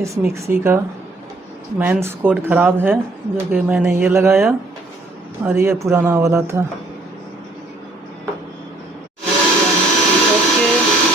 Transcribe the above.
इस मिक्सी का mains code ख़राब है, जो कि मैंने ये लगाया और ये पुराना वाला था। ओके।